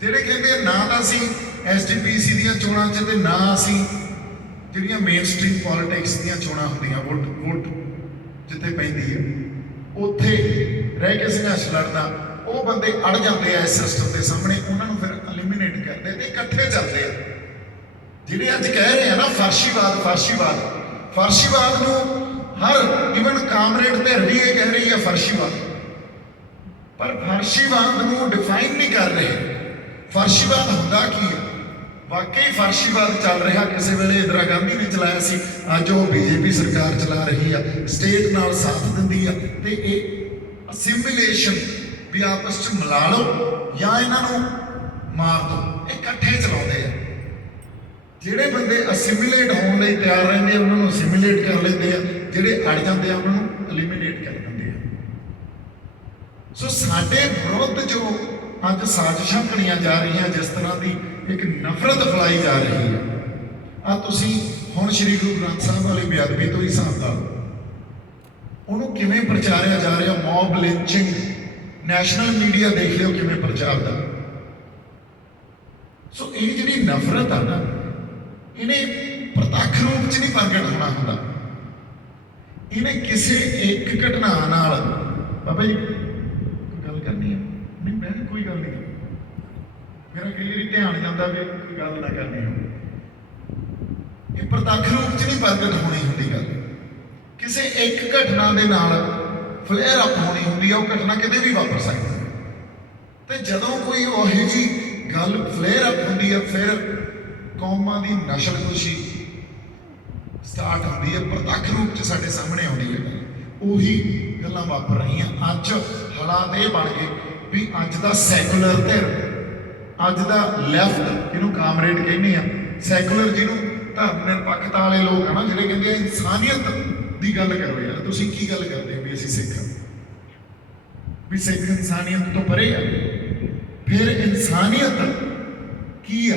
ਜਿਹੜੇ ਕਹਿੰਦੇ ਨਾ ਤਾਂ ਅਸੀਂ SGPC ਦੀਆਂ ਚੋਣਾਂ 'ਚ ਤੇ ਨਾ ਅਸੀਂ ਜਿਹੜੀਆਂ ਮੇਨ ਸਟ੍ਰੀਮ ਪੋਲੀਟਿਕਸ ਦੀਆਂ ਚੋਣਾਂ ਹੁੰਦੀਆਂ, ਵੋਟ ਜਿੱਥੇ ਪੈਂਦੀ ਹੈ ਉੱਥੇ ਰਹਿ ਕੇ ਸੰਘਰਸ਼ ਲੜਨਾ, ਉਹ ਬੰਦੇ ਅੜ ਜਾਂਦੇ ਆ ਇਸ ਸਿਸਟਮ ਦੇ ਸਾਹਮਣੇ, ਉਹਨਾਂ ਨੂੰ ਫਿਰ ਐਲੀਮੀਨੇਟ ਕਰਦੇ ਤੇ ਇਕੱਠੇ ਚੱਲਦੇ ਆ। ਜਿਹੜੇ ਅੱਜ ਕਹਿ ਰਹੇ ਆ ਨਾ ਫਰਸ਼ੀਵਾਦ ਨੂੰ ਹਰ ਇਵਨ ਕਾਮਰੇਡ ਧਿਰ ਵੀ ਇਹ ਕਹਿ ਰਹੀ ਆ ਫਰਸ਼ੀਵਾਦ, ਪਰ ਫਰਸ਼ੀਵਾਦ ਨੂੰ ਡਿਫਾਈਨ ਨਹੀਂ ਕਰ ਰਹੇ। ਫਰਸ਼ੀਵਾਦ ਹੁੰਦਾ ਕੀ ਹੈ? ਵਾਕਈ ਫਰਸ਼ੀਵਾਦ ਚੱਲ ਰਿਹਾ ਕਿਸੇ ਵੇਲੇ ਇੰਦਰਾ ਗਾਂਧੀ ਨੇ ਚਲਾਇਆ ਸੀ, ਅੱਜ ਉਹ BJP ਸਰਕਾਰ ਚਲਾ ਰਹੀ ਆ, ਸਟੇਟ ਨਾਲ ਸਾਥ ਦਿੰਦੀ ਆ, ਤੇ ਇਹ ਅਸਿਮੀਲੇਸ਼ਨ ਵੀ ਆਪਸ 'ਚ ਮਿਲਾ ਲਓ ਜਾਂ ਇਹਨਾਂ ਨੂੰ ਮਾਰ ਦਿਓ, ਇਹ ਇਕੱਠੇ ਚਲਾਉਂਦੇ ਆ। ਜਿਹੜੇ ਬੰਦੇ ਅਸਿਮੀਲੇਟ ਹੋਣ ਲਈ ਤਿਆਰ ਰਹਿੰਦੇ ਆ ਉਹਨਾਂ ਨੂੰ ਅਸਿਮੀਲੇਟ ਕਰ ਲੈਂਦੇ ਆ, ਜਿਹੜੇ ਅੜ ਜਾਂਦੇ ਆ ਉਹਨਾਂ ਨੂੰ ਐਲੀਮੀਨੇਟ ਕਰ ਦਿੰਦੇ ਆ। ਸੋ ਸਾਡੇ ਵਿਰੁੱਧ ਜੋ ਅੱਜ ਸਾਜ਼ਿਸ਼ਾਂ ਘੜੀਆਂ ਜਾ ਰਹੀਆਂ, ਜਿਸ ਤਰ੍ਹਾਂ ਦੀ ਇੱਕ ਨਫ਼ਰਤ ਫੈਲਾਈ ਜਾ ਰਹੀ ਹੈ, ਆ ਤੁਸੀਂ ਹੁਣ ਸ਼੍ਰੀ ਗੁਰੂ ਗ੍ਰੰਥ ਸਾਹਿਬ ਵਾਲੀ ਬੇਅਦਬੀ ਤੋਂ ਹੀ ਹਿਸਾਬ ਲਾ ਲਓ, ਉਹਨੂੰ ਕਿਵੇਂ ਪ੍ਰਚਾਰਿਆ ਜਾ ਰਿਹਾ, ਮੌਬ ਲਿੰਚਿੰਗ, ਨੈਸ਼ਨਲ ਮੀਡੀਆ ਦੇਖ ਲਿਓ ਕਿਵੇਂ ਪ੍ਰਚਾਰਦਾ। ਸੋ ਇਹ ਜਿਹੜੀ ਨਫ਼ਰਤ ਆ ਨਾ, ਇਹਨੇ ਪ੍ਰਤੱਖ ਰੂਪ 'ਚ ਨਹੀਂ ਪ੍ਰਗਟ ਹੋਣਾ ਹੁੰਦਾ, ਇਹਨੇ ਕਿਸੇ ਇੱਕ ਘਟਨਾ ਨਾਲ, ਬਾਬਾ ਜੀ ਗੱਲ ਕਰਨੀ ਹੈ, ਨਹੀਂ ਮੈਂ ਕੋਈ ਗੱਲ ਨਹੀਂ, ਮੇਰਾ ਕਈ ਵਾਰੀ ਧਿਆਨ ਜਾਂਦਾ ਵੀ ਕੋਈ ਗੱਲ ਨਾ ਕਰਨੀ ਹੋਵੇ। ਇਹ ਪ੍ਰਤੱਖ ਰੂਪ 'ਚ ਨਹੀਂ ਪ੍ਰਗਟ ਹੋਣੀ ਹੁੰਦੀ ਗੱਲ, ਕਿਸੇ ਇੱਕ ਘਟਨਾ ਦੇ ਨਾਲ ਫਲੇਅਰ ਅਪ ਹੋਣੀ ਹੁੰਦੀ ਆ। ਉਹ ਘਟਨਾ ਕਿਤੇ ਵੀ ਵਾਪਰ ਸਕਦੀ ਹੈ, ਤੇ ਜਦੋਂ ਕੋਈ ਉਹੋ ਜਿਹੀ ਗੱਲ ਫਲੇਅਰ ਅਪ ਹੁੰਦੀ ਆ, ਫਿਰ ਕੌਮਾਂ ਦੀ ਨਸਲਕੁਸ਼ੀ ਸਟਾਰਟ ਹੁੰਦੀ ਹੈ, ਪ੍ਰਤੱਖ ਰੂਪ 'ਚ ਸਾਡੇ ਸਾਹਮਣੇ ਆਉਂਦੀ ਹੈ। ਉਹੀ ਗੱਲਾਂ ਵਾਪਰ ਰਹੀਆਂ। ਅੱਜ ਹਾਲਾਤ ਇਹ ਬਣ ਗਏ ਵੀ ਅੱਜ ਦਾ ਸੈਕੂਲਰ ਧਿਰ, ਅੱਜ ਦਾ ਲੈਫਟ, ਜਿਹਨੂੰ ਕਾਮਰੇਡ ਕਹਿੰਦੇ ਆ, ਸੈਕੂਲਰ ਜਿਹਨੂੰ ਧਰਮ ਨਿਰਪੱਖਤਾ ਵਾਲੇ ਲੋਕ ਆ ਨਾ, ਜਿਹੜੇ ਕਹਿੰਦੇ ਆ ਇਨਸਾਨੀਅਤ ਦੀ ਗੱਲ ਕਰੋ। ਯਾਰ ਤੁਸੀਂ ਕੀ ਗੱਲ ਕਰਦੇ ਹੋ ਵੀ ਅਸੀਂ ਸਿੱਖ, ਵੀ ਸਿੱਖ ਇਨਸਾਨੀਅਤ ਤੋਂ ਪਰੇ ਆ? ਫਿਰ ਇਨਸਾਨੀਅਤ ਕੀ ਆ?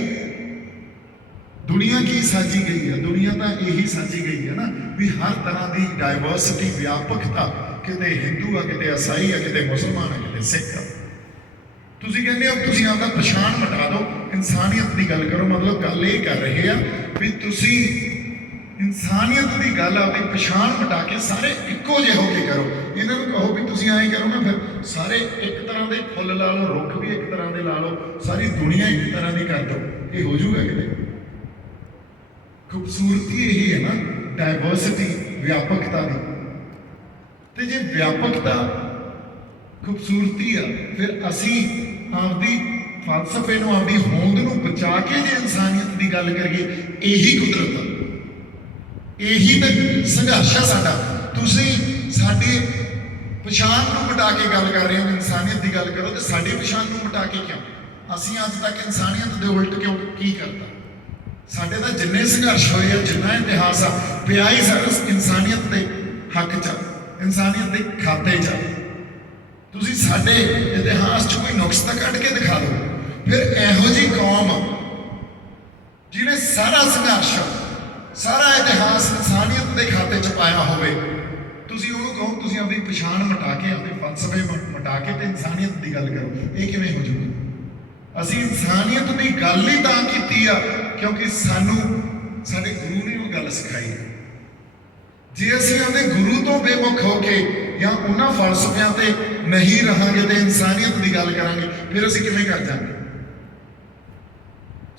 ਦੁਨੀਆ ਕੀ ਸਾਜੀ ਗਈ ਹੈ? ਦੁਨੀਆ ਤਾਂ ਇਹੀ ਸਾਜੀ ਗਈ ਹੈ ਨਾ ਵੀ ਹਰ ਤਰ੍ਹਾਂ ਦੀ ਡਾਇਵਰਸਿਟੀ, ਵਿਆਪਕਤਾ, ਕਿਤੇ ਹਿੰਦੂ ਆ, ਕਿਤੇ ਈਸਾਈ ਆ, ਕਿਤੇ ਮੁਸਲਮਾਨ ਆ, ਕਿਤੇ ਸਿੱਖ ਆ। ਤੁਸੀਂ ਕਹਿੰਦੇ ਹੋ ਤੁਸੀਂ ਆਪਦਾ ਪਛਾਣ ਮਿਟਾ ਦਿਓ, ਇਨਸਾਨੀਅਤ ਦੀ ਗੱਲ ਕਰੋ। ਮਤਲਬ ਗੱਲ ਇਹ ਕਰ ਰਹੇ ਆ ਵੀ ਤੁਸੀਂ ਇਨਸਾਨੀਅਤ ਦੀ ਗੱਲ, ਆਪਣੀ ਪਛਾਣ ਮਿਟਾ ਕੇ ਸਾਰੇ ਇੱਕੋ ਜਿਹੇ ਹੋ ਕੇ ਕਰੋ। ਇਹਨਾਂ ਨੂੰ ਕਹੋ ਵੀ ਤੁਸੀਂ ਐਂ ਕਰੋ ਨਾ, ਫਿਰ ਸਾਰੇ ਇੱਕ ਤਰ੍ਹਾਂ ਦੇ ਫੁੱਲ ਲਾ ਲਓ, ਰੁੱਖ ਵੀ ਇੱਕ ਤਰ੍ਹਾਂ ਦੇ ਲਾ ਲਓ, ਸਾਰੀ ਦੁਨੀਆ ਇੱਕ ਤਰ੍ਹਾਂ ਦੀ ਕਰ ਦਿਓ, ਇਹ ਹੋ ਜਾਊਗਾ ਕਿਤੇ? ਖੂਬਸੂਰਤੀ ਇਹੀ ਹੈ ਨਾ, ਡਾਇਵਰਸਿਟੀ, ਵਿਆਪਕਤਾ ਦੀ। ਤੇ ਜੇ ਵਿਆਪਕਤਾ ਖੂਬਸੂਰਤੀ ਆ, ਫਿਰ ਅਸੀਂ ਆਪਦੀ ਫਲਸਫੇ ਨੂੰ, ਆਪਦੀ ਹੋਂਦ ਨੂੰ ਬਚਾ ਕੇ ਜੇ ਇਨਸਾਨੀਅਤ ਦੀ ਗੱਲ ਕਰੀਏ, ਇਹੀ ਕੁਦਰਤ ਆ, ਇਹੀ ਤਾਂ ਸੰਘਰਸ਼ ਆ ਸਾਡਾ। ਤੁਸੀਂ ਸਾਡੀ ਪਛਾਣ ਨੂੰ ਮਿਟਾ ਕੇ ਗੱਲ ਕਰ ਰਹੇ ਹੋ, ਇਨਸਾਨੀਅਤ ਦੀ ਗੱਲ ਕਰੋ, ਤੇ ਸਾਡੀ ਪਛਾਣ ਨੂੰ ਮਿਟਾ ਕੇ ਕਿਉਂ? ਅਸੀਂ ਅੱਜ ਤੱਕ ਇਨਸਾਨੀਅਤ ਦੇ ਉਲਟ ਕਿਉਂ ਕੀ ਕਰਤਾ? ਸਾਡੇ ਤਾਂ ਜਿੰਨੇ ਸੰਘਰਸ਼ ਹੋਏ ਆ, ਜਿੰਨਾ ਇਤਿਹਾਸ ਆ, ਪਿਆ ਹੀ ਸਾਰਾ ਇਨਸਾਨੀਅਤ ਦੇ ਹੱਕ 'ਚ, ਇਨਸਾਨੀਅਤ ਦੇ ਖਾਤੇ 'ਚ। ਤੁਸੀਂ ਸਾਡੇ ਇਤਿਹਾਸ 'ਚ ਕੋਈ ਨੁਕਸ ਤਾਂ ਕੱਢ ਕੇ ਦਿਖਾ ਦਿਓ। ਫਿਰ ਇਹੋ ਜਿਹੀ ਕੌਮ ਜਿਹਨੇ ਸਾਰਾ ਸੰਘਰਸ਼, ਸਾਰਾ ਇਤਿਹਾਸ ਇਨਸਾਨੀਅਤ ਦੇ ਖਾਤੇ 'ਚ ਪਾਇਆ ਹੋਵੇ, ਤੁਸੀਂ ਉਹਨੂੰ ਕਹੋ ਤੁਸੀਂ ਆਪਣੀ ਪਛਾਣ ਮਿਟਾ ਕੇ, ਆਪਣੇ ਫਲਸਫੇ ਮਿਟਾ ਕੇ ਤੇ ਇਨਸਾਨੀਅਤ ਦੀ ਗੱਲ ਕਰੋ। ਇਹ ਕਿਵੇਂ ਹੋ ਜਾਊਗਾ? ਅਸੀਂ ਇਨਸਾਨੀਅਤ ਦੀ ਗੱਲ ਹੀ ਤਾਂ ਕੀਤੀ ਆ ਕਿਉਂਕਿ ਸਾਨੂੰ ਸਾਡੇ ਗੁਰੂ ਨੇ ਉਹ ਗੱਲ ਸਿਖਾਈ ਹੈ। ਜੇ ਅਸੀਂ ਆਪਣੇ ਗੁਰੂ ਤੋਂ ਬੇਮੁਖ ਹੋ ਕੇ ਜਾਂ ਉਹਨਾਂ ਫਲਸਫਿਆਂ ਤੇ ਨਹੀਂ ਰਹਾਂਗੇ ਤੇ ਇਨਸਾਨੀਅਤ ਦੀ ਗੱਲ ਕਰਾਂਗੇ, ਫਿਰ ਅਸੀਂ ਕਿਵੇਂ ਕਰ ਜਾਵਾਂਗੇ?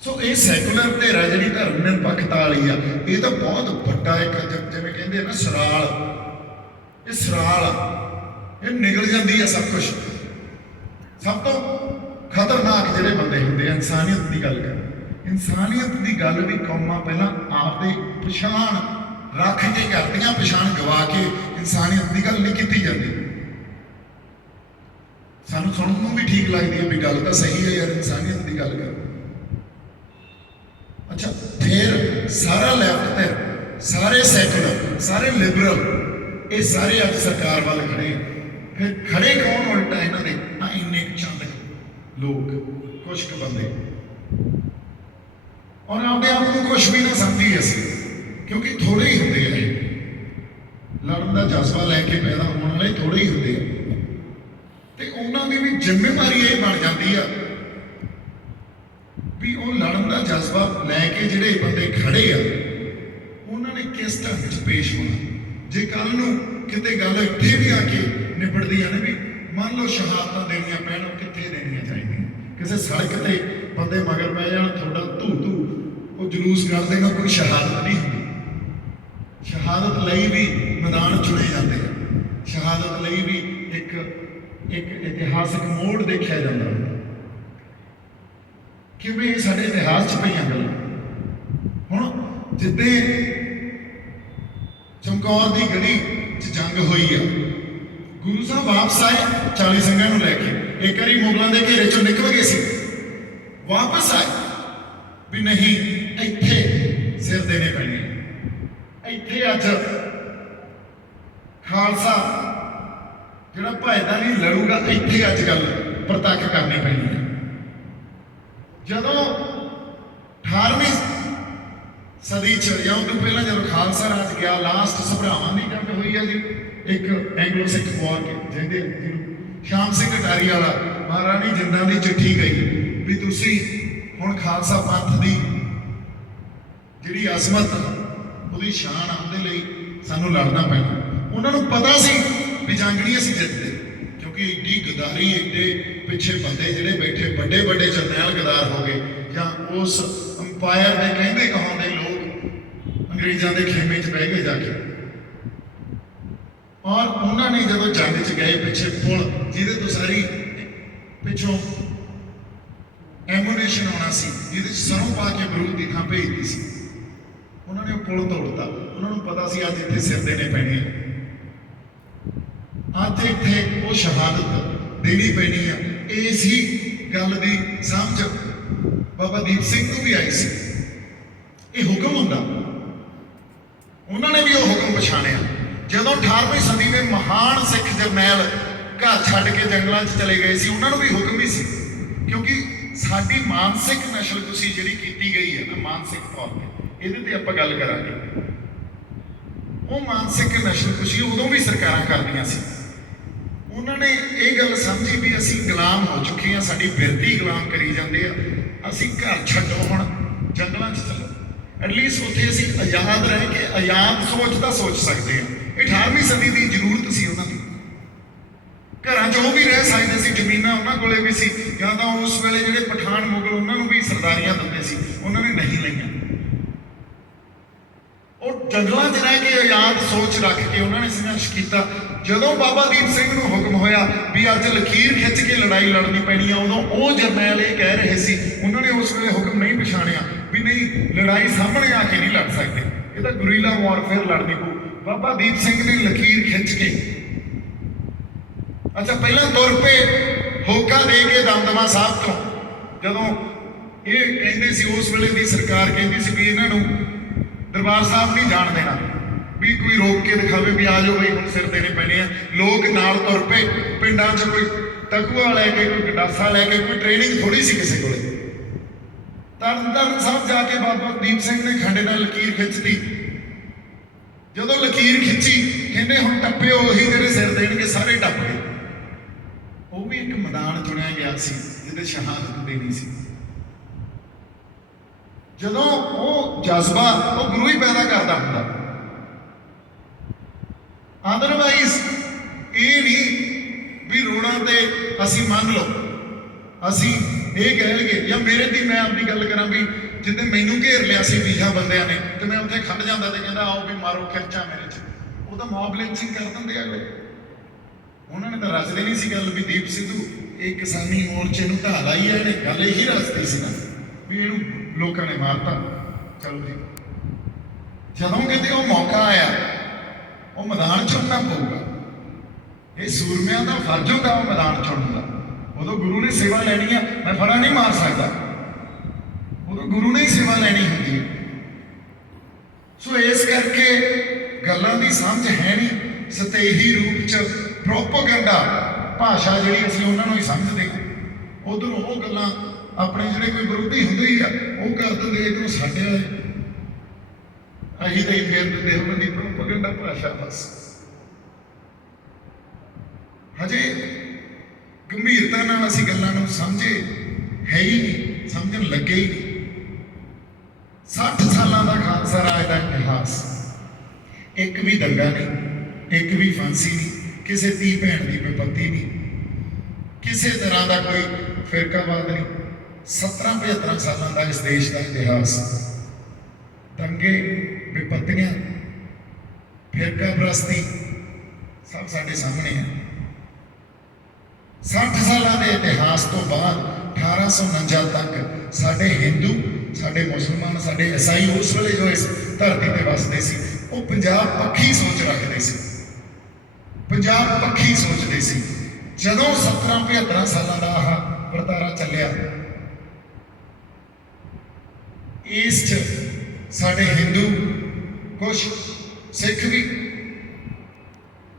ਸੋ ਇਹ ਸੈਕੂਲਰ ਧਿਰ ਜਿਹੜੀ ਧਰਮ ਨਿਰਪੱਖਤਾ ਵਾਲੀ ਆ, ਇਹ ਤਾਂ ਬਹੁਤ ਵੱਡਾ ਇੱਕ ਜਿਵੇਂ ਕਹਿੰਦੇ ਆ ਨਾ ਸਰਾਲ, ਇਹ ਸਰਾਲ ਆ, ਇਹ ਨਿਗਲ ਜਾਂਦੀ ਆ ਸਭ ਕੁਝ। ਸਭ ਤੋਂ ਖਤਰਨਾਕ ਜਿਹੜੇ ਬੰਦੇ ਹੁੰਦੇ ਆ ਇਨਸਾਨੀਅਤ ਦੀ ਗੱਲ ਕਰਨ। ਇਨਸਾਨੀਅਤ ਦੀ ਗੱਲ ਵੀ ਕੌਮਾਂ ਪਹਿਲਾਂ ਆਪਦੇ ਪਛਾਣ ਰੱਖ ਕੇ ਕਰਦੀਆਂ, ਪਛਾਣ ਗਵਾ ਕੇ ਇਨਸਾਨੀਅਤ ਦੀ ਗੱਲ ਨਹੀਂ ਕੀਤੀ ਜਾਂਦੀ। ਸਾਨੂੰ ਸੁਣਨ ਨੂੰ ਵੀ ਠੀਕ ਲੱਗਦੀ ਹੈ ਵੀ ਗੱਲ ਤਾਂ ਸਹੀ ਹੈ ਯਾਰ, ਇਨਸਾਨੀਅਤ ਦੀ ਗੱਲ ਕਰ। ਅੱਛਾ, ਫਿਰ ਸਾਰਾ ਲੈਫਟ ਤੇ ਸਾਰੇ ਸੈਕੂਲਰ, ਸਾਰੇ ਲਿਬਰਲ, ਇਹ ਸਾਰੇ ਅੱਜ ਸਰਕਾਰ ਵੱਲ ਖੜੇ। ਫਿਰ ਖੜੇ ਕੌਣ ਉਲਟਾ ਇਹਨਾਂ ਦੇ? ਆ ਇੰਨੇ ਚੰਦ ਲੋਕ, ਕੁਛ ਕੁ ਬੰਦੇ, ਔਰ ਆਪਦੇ ਆਪ ਨੂੰ ਕੁਛ ਵੀ ਨਾ ਸਮਝੀ ਅਸੀਂ, ਕਿਉਂਕਿ ਥੋੜੇ ਹੀ ਹੁੰਦੇ ਆ। ਲੜਨ ਦਾ ਜਜ਼ਬਾ ਲੈ ਕੇ ਪੈਦਾ ਹੋਣ ਵਾਲੇ ਥੋੜੇ ਹੀ ਹੁੰਦੇ ਆ, ਤੇ ਉਹਨਾਂ ਦੀ ਵੀ ਜ਼ਿੰਮੇਵਾਰੀ ਇਹ ਬਣ ਜਾਂਦੀ ਆ ਵੀ ਉਹ ਲੜਨ ਦਾ ਜਜ਼ਬਾ ਲੈ ਕੇ ਜਿਹੜੇ ਬੰਦੇ ਖੜੇ ਆ, ਉਹਨਾਂ ਨੇ ਕਿਸ ਢੰਗ 'ਚ ਪੇਸ਼ ਹੋਣਾ। ਜੇ ਕੱਲ ਨੂੰ ਕਿਤੇ ਗੱਲ ਇੱਥੇ ਵੀ ਆ ਕੇ ਨਿਬੜਦੀਆਂ ਨੇ ਵੀ ਮੰਨ ਲਓ ਸ਼ਹਾਦਤਾਂ ਦੇਣੀਆਂ ਪੈਣ, ਕਿੱਥੇ ਦੇਣੀਆਂ ਚਾਹੀਦੀਆਂ? ਕਿਸੇ ਸੜਕ ਤੇ ਬੰਦੇ ਮਗਰ ਪੈ ਜਾਣ, ਤੁਹਾਡਾ ਧੂ ਉਹ ਜਲੂਸ ਕੱਢ ਦੇਗਾ, ਕੋਈ ਸ਼ਹਾਦਤ ਨਹੀਂ ਹੁੰਦੀ। ਸ਼ਹਾਦਤ ਲਈ ਵੀ ਮੈਦਾਨ ਚੁਣੇ ਜਾਂਦੇ ਆ, ਸ਼ਹਾਦਤ ਲਈ ਵੀ ਇੱਕ ਇਤਿਹਾਸਿਕ ਮੋੜ ਦੇਖਿਆ ਜਾਂਦਾ। ਕਿਵੇਂ ਸਾਡੇ ਇਤਿਹਾਸ 'ਚ ਪਈਆਂ ਗੱਲਾਂ। ਹੁਣ ਜਿੱਦੇ ਚਮਕੌਰ ਦੀ ਗੜੀ 'ਚ ਜੰਗ ਹੋਈ ਆ, ਗੁਰੂ ਸਾਹਿਬ ਵਾਪਸ ਆਏ 40 ਸਿੰਘਾਂ ਨੂੰ ਲੈ ਕੇ। ਇੱਕ ਵਾਰੀ ਮੁਗਲਾਂ ਦੇ ਘੇਰੇ 'ਚੋਂ ਨਿਕਲ ਗਏ ਸੀ, ਵਾਪਸ ਆਏ ਵੀ ਨਹੀਂ ਇੱਥੇ ਸਿਰ ਦੇਣੇ ਪੈਣੇ, ਇੱਥੇ ਅੱਜ ਖਾਲਸਾ ਜਿਹੜਾ ਭਜਦਾ ਨਹੀਂ ਲੜੂਗਾ, ਇੱਥੇ ਅੱਜ ਗੱਲ ਪ੍ਰਤੱਖ ਕਰਨੀ ਪੈਣੀ ਹੈ। ਜਦੋਂ 18ਵੀਂ ਸਦੀ 'ਚ ਜਾਂ ਉਹ ਤੋਂ ਪਹਿਲਾਂ ਜਦੋਂ ਖਾਲਸਾ ਰਾਜ ਗਿਆ, ਲਾਸਟ ਸਭਰਾਵਾਂ ਦੀ ਜੰਗ ਹੋਈ ਆ ਜੀ, ਇੱਕ ਐਂਗਲੋ ਸਿੱਖ ਵਾਰ ਜਿਹਦੇ ਸ਼ਾਮ ਸਿੰਘ ਅਟਾਰੀ ਵਾਲਾ ਮਹਾਰਾਣੀ ਜਿੰਦਾਂ ਦੀ ਚਿੱਠੀ ਗਈ ਵੀ ਤੁਸੀਂ ਹੁਣ ਖਾਲਸਾ ਪੰਥ ਦੀ ਜਿਹੜੀ ਅਜ਼ਮਤ, ਉਹਦੀ ਸ਼ਾਨ ਆਉਣ ਦੇ ਲਈ ਸਾਨੂੰ ਲੜਨਾ ਪੈਣਾ। ਉਹਨਾਂ ਨੂੰ ਪਤਾ ਸੀ ਵੀ ਜੰਗ ਨਹੀਂ ਅਸੀਂ ਜਿੱਤਦੇ, ਕਿਉਂਕਿ ਏਡੀ ਗਦਾਰੀ, ਏਡੇ ਪਿੱਛੇ ਬੰਦੇ ਜਿਹੜੇ ਬੈਠੇ, ਵੱਡੇ ਵੱਡੇ ਜਰਨੈਲ ਗਦਾਰ ਹੋ ਗਏ, ਜਾਂ ਉਸ ਅੰਪਾਇਰ ਦੇ ਕਹਿੰਦੇ ਕਹਾਉਂਦੇ ਲੋਕ ਅੰਗਰੇਜ਼ਾਂ ਦੇ ਖੇਮੇ 'ਚ ਬਹਿ ਗਏ ਜਾ ਕੇ। ਔਰ ਉਹਨਾਂ ਨੇ ਜਦੋਂ ਜੰਗ 'ਚ ਗਏ, ਪਿੱਛੇ ਪੁਲ ਜਿਹਦੇ ਤੋਂ ਸਾਰੀ ਪਿੱਛੋਂ ਐਮੂਨੇਸ਼ਨ ਆਉਣਾ ਸੀ, ਜਿਹਦੇ 'ਚ ਸਰੋਂ ਪਾ ਕੇ ਬਰੂਦ ਦੀ ਥਾਂ ਭੇਜਦੀ ਸੀ, ਉਹਨਾਂ ਨੇ ਉਹ ਪੁਲ ਤੋੜਤਾ। ਉਹਨਾਂ ਨੂੰ ਪਤਾ ਸੀ ਅੱਜ ਇੱਥੇ ਸਿਰ ਦੇਣੇ ਪੈਣੇ ਆ, ਅੱਜ ਇੱਥੇ ਉਹ ਸ਼ਹਾਦਤ ਦੇਣੀ ਪੈਣੀ ਆ। ਇਸ ਹੀ ਗੱਲ ਦੀ ਸਮਝ ਬਾਬਾ ਦੀਪ ਸਿੰਘ ਨੂੰ ਵੀ ਆਈ ਸੀ। ਇਹ ਹੁਕਮ ਹੁੰਦਾ, ਉਹਨਾਂ ਨੇ ਵੀ ਉਹ ਹੁਕਮ ਪਛਾਣਿਆ। ਜਦੋਂ 18ਵੀਂ ਸਦੀ ਦੇ ਮਹਾਨ ਸਿੱਖ ਜਰਨੈਲ ਘਰ ਛੱਡ ਕੇ ਜੰਗਲਾਂ 'ਚ ਚਲੇ ਗਏ ਸੀ, ਉਹਨਾਂ ਨੂੰ ਵੀ ਹੁਕਮ ਹੀ ਸੀ, ਕਿਉਂਕਿ ਸਾਡੀ ਮਾਨਸਿਕ ਨਸ਼ਲਕੁਸ਼ੀ ਜਿਹੜੀ ਕੀਤੀ ਗਈ ਹੈ ਨਾ, ਮਾਨਸਿਕ ਤੌਰ ਤੇ, ਇਹਦੇ ਤੇ ਆਪਾਂ ਗੱਲ ਕਰਾਂਗੇ। ਉਹ ਮਾਨਸਿਕ ਨਸ਼ਲਕੁਸ਼ੀ ਉਦੋਂ ਵੀ ਸਰਕਾਰਾਂ ਕਰਦੀਆਂ ਸੀ। ਉਹਨਾਂ ਨੇ ਇਹ ਗੱਲ ਸਮਝੀ ਵੀ ਅਸੀਂ ਗੁਲਾਮ ਹੋ ਚੁੱਕੇ ਹਾਂ, ਸਾਡੀ ਬਿਰਤੀ ਗੁਲਾਮ ਕਰੀ ਜਾਂਦੇ ਆ, ਅਸੀਂ ਘਰ ਛੱਡੋ, ਹੁਣ ਜੰਗਲਾਂ 'ਚ ਚਲੋ। ਐਟਲੀਸਟ ਉੱਥੇ ਅਸੀਂ ਆਜ਼ਾਦ ਰਹਿ ਕੇ ਆਜ਼ਾਦ ਸੋਚ ਦਾ ਸੋਚ ਸਕਦੇ ਹਾਂ। 18ਵੀਂ ਸਦੀ ਦੀ ਜ਼ਰੂਰਤ ਸੀ ਉਹਨਾਂ ਦੀ। ਘਰਾਂ 'ਚ ਉਹ ਵੀ ਰਹਿ ਸਕਦੇ ਸੀ, ਜ਼ਮੀਨਾਂ ਉਹਨਾਂ ਕੋਲੇ ਵੀ ਸੀ, ਜਾਂ ਤਾਂ ਉਸ ਵੇਲੇ ਜਿਹੜੇ ਪਠਾਨ ਮੁਗਲ ਉਹਨਾਂ ਨੂੰ ਵੀ ਸਰਦਾਰੀਆਂ ਦਿੰਦੇ ਸੀ, ਉਹਨਾਂ ਨੇ ਨਹੀਂ ਲਈਆਂ। ਉਹ ਜੰਗਲਾਂ 'ਚ ਰਹਿ ਕੇ ਆਜ਼ਾਦ ਸੋਚ ਰੱਖ ਕੇ ਉਹਨਾਂ ਨੇ ਸੰਘਰਸ਼ ਕੀਤਾ। ਜਦੋਂ ਬਾਬਾ ਦੀਪ ਸਿੰਘ ਨੂੰ ਹੁਕਮ ਹੋਇਆ ਵੀ ਅੱਜ ਲਕੀਰ ਖਿੱਚ ਕੇ ਲੜਾਈ ਲੜਨੀ ਪੈਣੀ ਆ, ਉਦੋਂ ਉਹ ਜਰਨੈਲ ਇਹ ਕਹਿ ਰਹੇ ਸੀ, ਉਹਨਾਂ ਨੇ ਉਸ ਵੇਲੇ ਹੁਕਮ ਨਹੀਂ ਪਛਾਣਿਆ ਵੀ ਨਹੀਂ, ਲੜਾਈ ਸਾਹਮਣੇ ਆ ਕੇ ਨਹੀਂ ਲੜ ਸਕਦੇ, ਇਹ ਤਾਂ ਗੁਰੀਲਾ ਵਾਰਫੇਅਰ ਲੜਨੀ ਪਊ। ਬਾਬਾ ਦੀਪ ਸਿੰਘ ਨੇ ਲਕੀਰ ਖਿੱਚ ਕੇ, ਅੱਛਾ ਪਹਿਲਾਂ ਤੁਰ ਪਏ ਹੋਕਾ ਦੇ ਕੇ ਦਮਦਮਾ ਸਾਹਿਬ ਤੋਂ, ਜਦੋਂ ਇਹ ਕਹਿੰਦੇ ਸੀ ਉਸ ਵੇਲੇ ਦੀ ਸਰਕਾਰ ਕਹਿੰਦੀ ਸੀ ਵੀ ਇਹਨਾਂ ਨੂੰ ਦਰਬਾਰ ਸਾਹਿਬ ਨਹੀਂ ਜਾਣ ਦੇਣਾ, ਵੀ ਕੋਈ ਰੋਕ ਕੇ ਦਿਖਾਵੇ ਵੀ ਆ ਜਾਓ ਬਈ ਹੁਣ ਸਿਰ ਦੇਣੇ ਪੈਣੇ ਆ। ਲੋਕ ਨਾਲ ਤੁਰ ਪਏ, ਪਿੰਡਾਂ 'ਚ ਕੋਈ ਤਕੂਆ ਲੈ ਕੇ, ਕੋਈ ਗੰਡਾਸਾ ਲੈ ਕੇ, ਕੋਈ ਟ੍ਰੇਨਿੰਗ ਥੋੜੀ ਸੀ ਕਿਸੇ ਕੋਲੇ। ਤਰਨਤਾਰਨ ਸਾਹਿਬ ਜਾ ਕੇ ਬਾਬਾ ਦੀਪ ਸਿੰਘ ਨੇ ਖੰਡੇ ਨਾਲ ਲਕੀਰ ਖਿੱਚਤੀ। ਜਦੋਂ ਲਕੀਰ ਖਿੱਚੀ ਕਹਿੰਦੇ ਹੁਣ ਟੱਪਿਓ, ਉਹੀ ਜਿਹੜੇ ਸਿਰ ਦੇਣਗੇ ਸਾਰੇ ਟੱਪ ਗਏ। ਉਹ ਵੀ ਇੱਕ ਮੈਦਾਨ ਚੁਣਿਆ ਗਿਆ ਸੀ ਜਿਹਦੇ ਸ਼ਹਾਦਤ ਦੇਣੀ ਸੀ। ਜਦੋਂ ਉਹ ਜਜ਼ਬਾ ਉਹ ਗੁਰੂ ਹੀ ਪੈਦਾ ਕਰਦਾ ਹੁੰਦਾ, ਅਦਰਵਾਈਜ਼ ਇਹ ਨਹੀਂ ਵੀ ਰੋੜਾਂ ਤੇ ਅਸੀਂ ਮੰਨ ਲਓ, ਅਸੀਂ ਇਹ ਕਹਿ ਲਈਏ ਜਾਂ ਮੇਰੇ ਦੀ ਮੈਂ ਆਪਣੀ ਗੱਲ ਕਰਾਂ ਵੀ ਜਿੱਦਾਂ ਮੈਨੂੰ ਘੇਰ ਲਿਆ ਸੀ 20 ਬੰਦਿਆਂ ਨੇ ਤੇ ਮੈਂ ਉੱਥੇ ਖੜ ਜਾਂਦਾ ਤੇ ਕਹਿੰਦਾ ਆਓ ਵੀ ਮਾਰੋ ਖਿਰਚਾ ਮੇਰੇ 'ਚ, ਉਹਦਾ ਮੌਬ ਲਿੰਚਿੰਗ ਕਰ ਦਿੰਦੇ ਆ ਲੋਕ। ਉਹਨਾਂ ਨੇ ਤਾਂ ਰਚਦੇ ਨਹੀਂ ਸੀ ਗੱਲ ਵੀ ਦੀਪ ਸਿੱਧੂ ਇਹ ਕਿਸਾਨੀ ਮੋਰਚੇ ਨੂੰ ਢਾਹ ਲਾਈ ਹੈ, ਇਹਨੇ ਗੱਲ ਇਹੀ ਰਚਦੀ ਸੀ ਨਾ ਵੀ ਇਹਨੂੰ ਲੋਕਾਂ ਨੇ ਮਾਰਤਾ। ਚਲੋ ਜੀ, ਜਦੋਂ ਕਿਤੇ ਉਹ ਮੌਕਾ ਆਇਆ ਉਹ ਮੈਦਾਨ ਚੁਣਨਾ ਪਊਗਾ। ਇਹ ਸੂਰਮਿਆਂ ਦਾ ਫਰਜ਼ ਹੁੰਦਾ ਉਹ ਮੈਦਾਨ ਚੁਣਨ ਦਾ। ਉਦੋਂ ਗੁਰੂ ਨੇ ਸੇਵਾ ਲੈਣੀ ਆ, ਮੈਂ ਫੜਾ ਨਹੀਂ ਮਾਰ ਸਕਦਾ, ਉਦੋਂ ਗੁਰੂ ਨੇ ਹੀ ਸੇਵਾ ਲੈਣੀ ਹੁੰਦੀ ਹੈ। ਸੋ ਇਸ ਕਰਕੇ ਗੱਲਾਂ ਦੀ ਸਮਝ ਹੈ ਨਹੀਂ, ਸਤੇਹੀ ਰੂਪ 'ਚ ਪ੍ਰੋਪੋਗੈਂਡਾ ਭਾਸ਼ਾ ਜਿਹੜੀ ਅਸੀਂ ਉਹਨਾਂ ਨੂੰ ਹੀ ਸਮਝਦੇ ਹਾਂ। ਉਧਰੋਂ ਉਹ ਗੱਲਾਂ ਆਪਣੇ ਜਿਹੜੇ ਕੋਈ ਵਿਰੋਧੀ ਹੁੰਦੇ ਹੀ ਆ ਉਹ ਕਰ ਦਿੰਦੇ, ਇੱਧਰੋਂ ਸਾਡੇ ਵਾਲੇ ਅਸੀਂ ਤਾਂ ਹੀ ਫੇਰ ਦਿੰਦੇ ਉਹਨਾਂ ਦੀ ਪ੍ਰੋਪੋਗੈਂਡਾ ਭਾਸ਼ਾ। ਬਸ ਹਜੇ ਗੰਭੀਰਤਾ ਨਾਲ ਅਸੀਂ ਗੱਲਾਂ ਨੂੰ ਸਮਝੇ ਹੈ ਹੀ ਨਹੀਂ, ਸਮਝਣ ਲੱਗੇ ਹੀ ਨਹੀਂ। 60 ਸਾਲਾਂ ਦਾ ਖਾਲਸਾ ਰਾਜ ਦਾ ਇਤਿਹਾਸ, ਇੱਕ ਵੀ ਦੰਗਾ ਨਹੀਂ, ਇੱਕ ਵੀ ਫਾਂਸੀ ਨਹੀਂ, ਕਿਸੇ ਧੀ ਭੈਣ ਦੀ ਵਿਪੱਤੀ ਨਹੀਂ, ਕਿਸੇ ਤਰ੍ਹਾਂ ਦਾ ਕੋਈ ਫਿਰਕਾਵਾਦ ਨਹੀਂ। 70-75 ਸਾਲਾਂ ਦਾ ਇਸ ਦੇਸ਼ ਦਾ ਇਤਿਹਾਸ, ਦੰਗੇ, ਵਿਪੱਤੀਆਂ, ਫਿਰਕਾਪ੍ਰਸਤੀ ਸਭ ਸਾਡੇ ਸਾਹਮਣੇ ਹੈ। 60 ਸਾਲਾਂ ਦੇ ਇਤਿਹਾਸ ਤੋਂ ਬਾਅਦ 1849 ਤੱਕ ਸਾਡੇ ਹਿੰਦੂ, ਸਾਡੇ ਮੁਸਲਮਾਨ, ਸਾਡੇ ਈਸਾਈ ਉਸ ਵੇਲੇ ਜੋ ਇਸ ਧਰਤੀ ਤੇ ਵਸਦੇ ਸੀ ਉਹ ਪੰਜਾਬ ਪੱਖੀ ਸੋਚ ਰੱਖਦੇ ਸੀ, ਪੰਜਾਬ ਪੱਖੀ ਸੋਚਦੇ ਸੀ। ਜਦੋਂ 70-75 ਸਾਲਾਂ ਦਾ ਆਹ ਵਰਤਾਰਾ ਚੱਲਿਆ, ਇਸ 'ਚ ਸਾਡੇ ਹਿੰਦੂ, ਕੁਛ ਸਿੱਖ ਵੀ,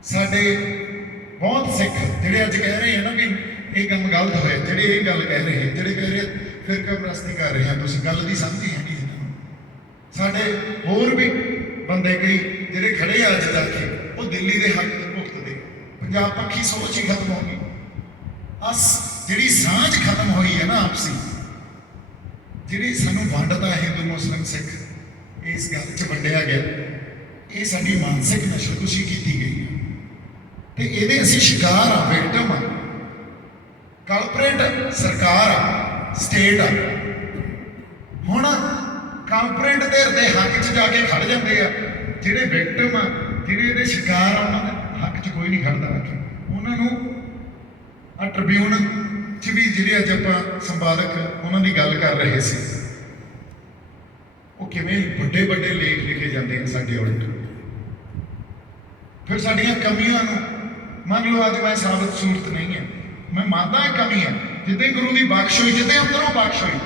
ਸਾਡੇ ਬਹੁਤ ਸਿੱਖ ਜਿਹੜੇ ਅੱਜ ਕਹਿ ਰਹੇ ਆ ਨਾ ਵੀ ਇਹ ਕੰਮ ਗਲਤ ਹੋਇਆ, ਜਿਹੜੇ ਇਹ ਗੱਲ ਕਹਿ ਰਹੇ, ਜਿਹੜੇ ਕਹਿ ਰਹੇ ਫਿਰਕਾਪ੍ਰਸਤੀ ਕਰ ਰਹੇ ਆ, ਤੁਸੀਂ ਗੱਲ ਦੀ ਸਮਝੀ ਹੈ ਨਹੀਂ। ਸਾਡੇ ਹੋਰ ਵੀ ਬੰਦੇ ਕਈ ਜਿਹੜੇ ਖੜੇ ਆ ਅੱਜ ਜਾ ਕੇ ਉਹ ਦਿੱਲੀ ਦੇ ਹੱਕ ਭੁਗਤਦੇ। ਪੰਜਾਬ ਪੱਖੀ ਸੋਚ ਹੀ ਖਤਮ ਹੋ ਗਈ। ਜਿਹੜੀ ਸਾਂਝ ਖਤਮ ਹੋਈ ਹੈ ਨਾ ਆਪਸੀ, ਜਿਹੜੀ ਸਾਨੂੰ ਵੰਡਦਾ ਹਿੰਦੂ ਮੁਸਲਿਮ ਸਿੱਖ, ਇਸ ਗੱਲ 'ਚ ਵੰਡਿਆ ਗਿਆ, ਇਹ ਸਾਡੀ ਮਾਨਸਿਕ ਨਸ਼ਲਕੁਸ਼ੀ ਕੀਤੀ ਗਈ ਹੈ ਤੇ ਇਹਦੇ ਅਸੀਂ ਸ਼ਿਕਾਰ ਆ, ਵਿਕਟਮ ਆ, ਕਲਪਰੇਟ ਸਰਕਾਰ ਆ, ਸਟੇਟ ਆ। ਹੁਣ ਕਲਪਰੇਟ ਦੇ ਹੱਕ 'ਚ ਜਾ ਕੇ ਖੜ ਜਾਂਦੇ ਆ, ਜਿਹੜੇ ਵਿਕਟਮ ਆ, ਜਿਹੜੇ ਇਹਦੇ ਸ਼ਿਕਾਰ ਆ, ਉਹਨਾਂ ਦੇ ਹੱਕ 'ਚ ਕੋਈ ਨਹੀਂ ਖੜਦਾ। ਉਹਨਾਂ ਨੂੰ ਆ ਟ੍ਰਿਬਿਊਨ 'ਚ ਵੀ ਜਿਹੜੇ ਅੱਜ ਆਪਾਂ ਸੰਪਾਦਕ ਉਹਨਾਂ ਦੀ ਗੱਲ ਕਰ ਰਹੇ ਸੀ, ਉਹ ਕਿਵੇਂ ਵੱਡੇ ਵੱਡੇ ਲੇਖ ਲਿਖੇ ਜਾਂਦੇ ਆ ਸਾਡੇ ਉਲਟ। ਫਿਰ ਸਾਡੀਆਂ ਕਮੀਆਂ ਨੂੰ ਮੰਨ ਲਓ, ਅੱਜ ਮੈਂ ਸਾਬਤ ਸੂਰਤ ਨਹੀਂ ਹੈ, ਮੈਂ ਮੰਨਦਾ ਇਹ ਕਮੀ ਹੈ, ਜਿੱਦਾਂ ਗੁਰੂ ਦੀ ਬਖਸ਼ ਹੋਈ, ਜਿੱਦਾਂ ਅੰਦਰੋਂ ਬਖਸ਼ ਹੋਈ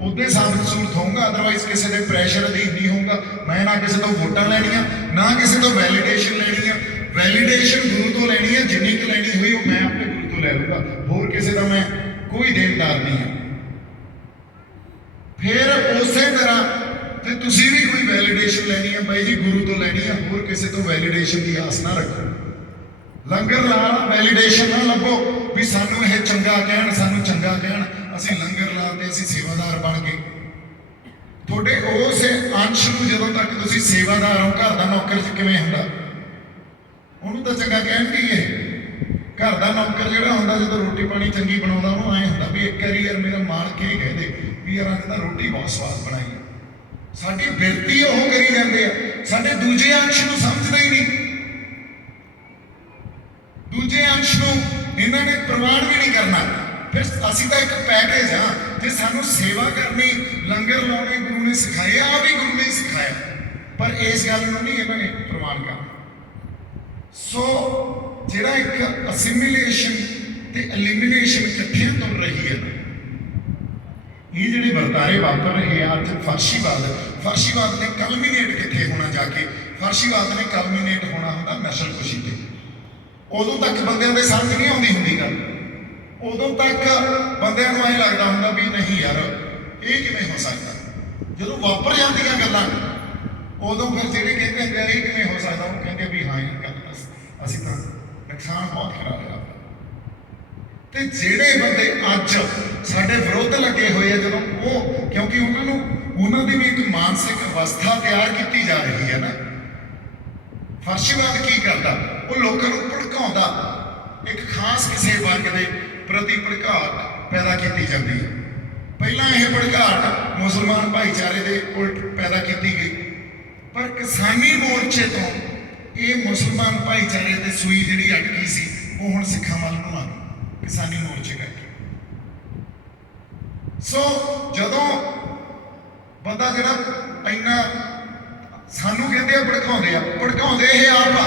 ਉਦੋਂ ਸਾਬਤ ਸੂਰਤ ਹੋਊਗਾ। ਅਦਰਵਾਈਜ਼ ਕਿਸੇ ਦੇ ਪ੍ਰੈਸ਼ਰ ਅਧੀਨ ਨਹੀਂ ਹੋਊਗਾ। ਮੈਂ ਨਾ ਕਿਸੇ ਤੋਂ ਵੋਟਾਂ ਲੈਣੀਆਂ, ਨਾ ਕਿਸੇ ਤੋਂ ਵੈਲੀਡੇਸ਼ਨ ਲੈਣੀ ਆ। ਵੈਲੀਡੇਸ਼ਨ ਗੁਰੂ ਤੋਂ ਲੈਣੀ ਹੈ, ਜਿੰਨੀ ਕੁ ਲੈਣੀ ਹੋਈ ਉਹ ਮੈਂ ਆਪਣੇ ਗੁਰੂ ਤੋਂ ਲੈ ਲੂੰਗਾ, ਹੋਰ ਕਿਸੇ ਦਾ ਮੈਂ ਕੋਈ ਦੇਣਦਾਰ ਨਹੀਂ ਹਾਂ। ਫਿਰ ਉਸੇ ਤਰ੍ਹਾਂ ਤੇ ਤੁਸੀਂ ਵੀ ਕੋਈ ਵੈਲੀਡੇਸ਼ਨ ਲੈਣੀ ਹੈ ਬਾਈ ਜੀ, ਗੁਰੂ ਤੋਂ ਲੈਣੀ ਹੈ, ਹੋਰ ਕਿਸੇ ਤੋਂ ਵੈਲੀਡੇਸ਼ਨ ਦੀ ਆਸ ਨਾ ਰੱਖੋ। ਲੰਗਰ ਲਾਉਣ ਵੈਲੀਡੇਸ਼ਨ ਨਾ ਲੱਭੋ ਵੀ ਸਾਨੂੰ ਇਹ ਚੰਗਾ ਕਹਿਣ, ਸਾਨੂੰ ਚੰਗਾ ਕਹਿਣ, ਅਸੀਂ ਲੰਗਰ ਲਾ ਤੇ ਅਸੀਂ ਸੇਵਾਦਾਰ ਬਣ ਗਏ। ਤੁਹਾਡੇ ਉਸ ਅੰਸ਼ ਨੂੰ ਜਦੋਂ ਤੱਕ ਤੁਸੀਂ ਸੇਵਾਦਾਰ ਹੋ, ਘਰ ਦਾ ਨੌਕਰ ਕਿਵੇਂ ਹੁੰਦਾ, ਉਹਨੂੰ ਤਾਂ ਚੰਗਾ ਕਹਿਣਗੇ ਹੀ। ਇਹ ਘਰ ਦਾ ਨੌਕਰ ਜਿਹੜਾ ਹੁੰਦਾ, ਜਦੋਂ ਰੋਟੀ ਪਾਣੀ ਚੰਗੀ ਬਣਾਉਂਦਾ, ਉਹਨੂੰ ਐਂ ਹੁੰਦਾ ਵੀ ਇੱਕ ਵਾਰੀ ਯਾਰ ਮੇਰਾ ਮਾਲਕ ਇਹ ਕਹਿ ਦੇ ਵੀ ਯਾਰ ਅੱਜ ਤਾਂ ਰੋਟੀ ਬਹੁਤ ਸਵਾਦ ਬਣਾਈ ਹੈ। ਸਾਡੀ ਬਿਰਤੀ ਉਹ ਕਰੀ ਜਾਂਦੇ ਆ, ਸਾਡੇ ਦੂਜੇ ਅੰਸ਼ ਨੂੰ ਸਮਝਦੇ ਹੀ ਨਹੀਂ। ਦੂਜੇ ਅੰਸ਼ ਨੂੰ ਇਹਨਾਂ ਨੇ ਪ੍ਰਵਾਨ ਵੀ ਨਹੀਂ ਕਰਨਾ। ਫਿਰ ਅਸੀਂ ਤਾਂ ਇੱਕ ਪੈਕੇਜ ਆ, ਜੇ ਸਾਨੂੰ ਸੇਵਾ ਕਰਨੀ, ਲੰਗਰ ਲਾਉਣੇ ਗੁਰੂ ਨੇ ਸਿਖਾਏ ਆ, ਵੀ ਗੁਰੂ ਨੇ ਸਿਖਾਇਆ, ਪਰ ਇਸ ਗੱਲ ਨੂੰ ਨਹੀਂ ਇਹਨਾਂ ਨੇ ਪ੍ਰਵਾਨ ਕਰਨਾ। ਸੋ ਜਿਹੜਾ ਇੱਕ ਅਸਿਮੀਲੇਸ਼ਨ ਤੇ ਐਲੀਮੀਨੇਸ਼ਨ ਇਕੱਠਿਆਂ ਤੁਰ ਰਹੀ ਹੈ, ਇਹ ਜਿਹੜੇ ਵਰਤਾਰੇ ਵਾਪਰ ਰਹੇ ਆ ਅੱਜ ਫਰਸ਼ੀਵਾਦ ਨੇ ਕਲਮੀਨੇਟ ਕਿੱਥੇ ਹੋਣਾ ਜਾ ਕੇ? ਫਰਸ਼ੀਵਾਦ ਨੇ ਕਲਮੀਨੇਟ ਹੋਣਾ ਹੁੰਦਾ ਨਸਲਕੁਸ਼ੀ ਤੇ। ਉਦੋਂ ਤੱਕ ਬੰਦਿਆਂ ਦੇ ਸਮਝ ਨਹੀਂ ਆਉਂਦੀ ਹੁੰਦੀ ਗੱਲ, ਉਦੋਂ ਤੱਕ ਬੰਦਿਆਂ ਨੂੰ ਐਂ ਲੱਗਦਾ ਹੁੰਦਾ ਵੀ ਨਹੀਂ ਯਾਰ ਇਹ ਕਿਵੇਂ ਹੋ ਸਕਦਾ। ਜਦੋਂ ਵਾਪਰ ਜਾਂਦੀਆਂ ਗੱਲਾਂ ਉਦੋਂ ਫਿਰ ਜਿਹੜੇ ਕਹਿੰਦੇ ਹੁੰਦੇ ਆ ਇਹ ਕਿਵੇਂ ਹੋ ਸਕਦਾ, ਉਹ ਕਹਿੰਦੇ ਵੀ ਹਾਂ ਇਹ ਗੱਲ ਅਸੀਂ ਤਾਂ ਨੁਕਸਾਨ ਬਹੁਤ ਕਰਾ ਲਿਆ। ਤੇ ਜਿਹੜੇ ਬੰਦੇ ਅੱਜ ਸਾਡੇ ਵਿਰੁੱਧ ਲੱਗੇ ਹੋਏ ਆ, ਜਦੋਂ ਉਹ ਕਿਉਂਕਿ ਉਹਨਾਂ ਦੀ ਵੀ ਇੱਕ ਮਾਨਸਿਕ ਅਵਸਥਾ ਤਿਆਰ ਕੀਤੀ ਜਾ ਰਹੀ ਹੈ ਨਾ। ਫਰਸ਼ੀਵਾਦ ਕੀ ਕਰਦਾ? ਉਹ ਲੋਕਾਂ ਨੂੰ ਭੜਕਾਉਂਦਾ, ਇੱਕ ਖਾਸ ਕਿਸੇ ਵਰਗ ਦੇ ਪ੍ਰਤੀ ਭੜਕਾਹਟ ਪੈਦਾ ਕੀਤੀ ਜਾਂਦੀ ਹੈ। ਪਹਿਲਾਂ ਇਹ ਭੜਕਾਹਟ ਮੁਸਲਮਾਨ ਭਾਈਚਾਰੇ ਦੇ ਉਲਟ ਪੈਦਾ ਕੀਤੀ ਗਈ, ਪਰ ਕਿਸਾਨੀ ਮੋਰਚੇ ਤੋਂ ਇਹ ਮੁਸਲਮਾਨ ਭਾਈਚਾਰੇ ਦੇ ਸੂਈ ਜਿਹੜੀ ਅਟਕੀ ਸੀ ਉਹ ਹੁਣ ਸਿੱਖਾਂ ਵੱਲ ਨੂੰ ਆ ਗਈ, ਕਿਸਾਨੀ ਮੋਰਚੇ ਕਰਕੇ। ਸੋ ਜਦੋਂ ਬੰਦਾ ਜਿਹੜਾ ਇੰਨਾ ਸਾਨੂੰ ਕਹਿੰਦੇ ਆ ਭੜਕਾਉਂਦੇ ਇਹ ਆਪ ਆ।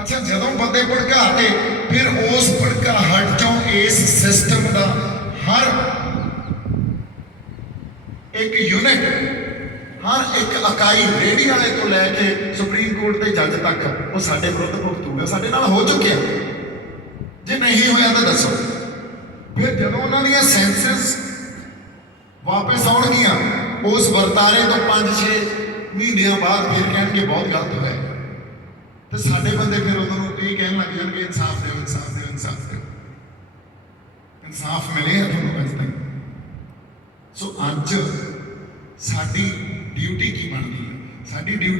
ਅੱਛਾ, ਜਦੋਂ ਬੰਦੇ ਭੜਕਾਤੇ ਫਿਰ ਉਸ ਭੜਕਾਹਟ ਚੋਂ ਇਸ ਸਿਸਟਮ ਦਾ ਹਰ ਇੱਕ ਯੂਨਿਟ, ਹਰ ਇੱਕ ਇਕਾਈ ਰੇਹੜੀ ਵਾਲੇ ਤੋਂ ਲੈ ਕੇ ਸੁਪਰੀਮ ਕੋਰਟ ਦੇ ਜੱਜ ਤੱਕ ਉਹ ਸਾਡੇ ਵਿਰੁੱਧ ਭੁਗਤੂਗਾ। ਸਾਡੇ ਨਾਲ ਹੋ ਚੁੱਕਿਆ, ਜੇ ਨਹੀਂ ਹੋਇਆ ਤਾਂ ਦੱਸੋ। ਫਿਰ ਜਦੋਂ ਉਹਨਾਂ ਦੀਆਂ ਸੈਂਸਸ ਵਾਪਸ ਆਉਣਗੀਆਂ ਉਸ ਵਰਤਾਰੇ ਤੋਂ 5-6 ਮਹੀਨਿਆਂ ਬਾਅਦ, ਫਿਰ ਕਹਿਣਗੇ ਬਹੁਤ ਗਲਤ ਹੋਇਆ। ਤੇ ਸਾਡੇ ਬੰਦੇ ਫਿਰ ਉਹਨਾਂ ਨੂੰ ਇਹ ਕਹਿਣ ਲੱਗ ਜਾਣਗੇ ਇਨਸਾਫ ਦਿਓ, ਇਨਸਾਫ ਦਿਓ, ਇਨਸਾਫ ਦਿਓ। ਇਨਸਾਫ ਮਿਲਿਆ ਤੁਹਾਨੂੰ ਅੱਜ ਤੱਕ? ਸੋ ਅੱਜ ਸਾਡੀ ਡਿਊਟੀ ਕੀ ਬਣਦੀ ਹੈ? ਸਾਡੀ ਡਿਊਟੀ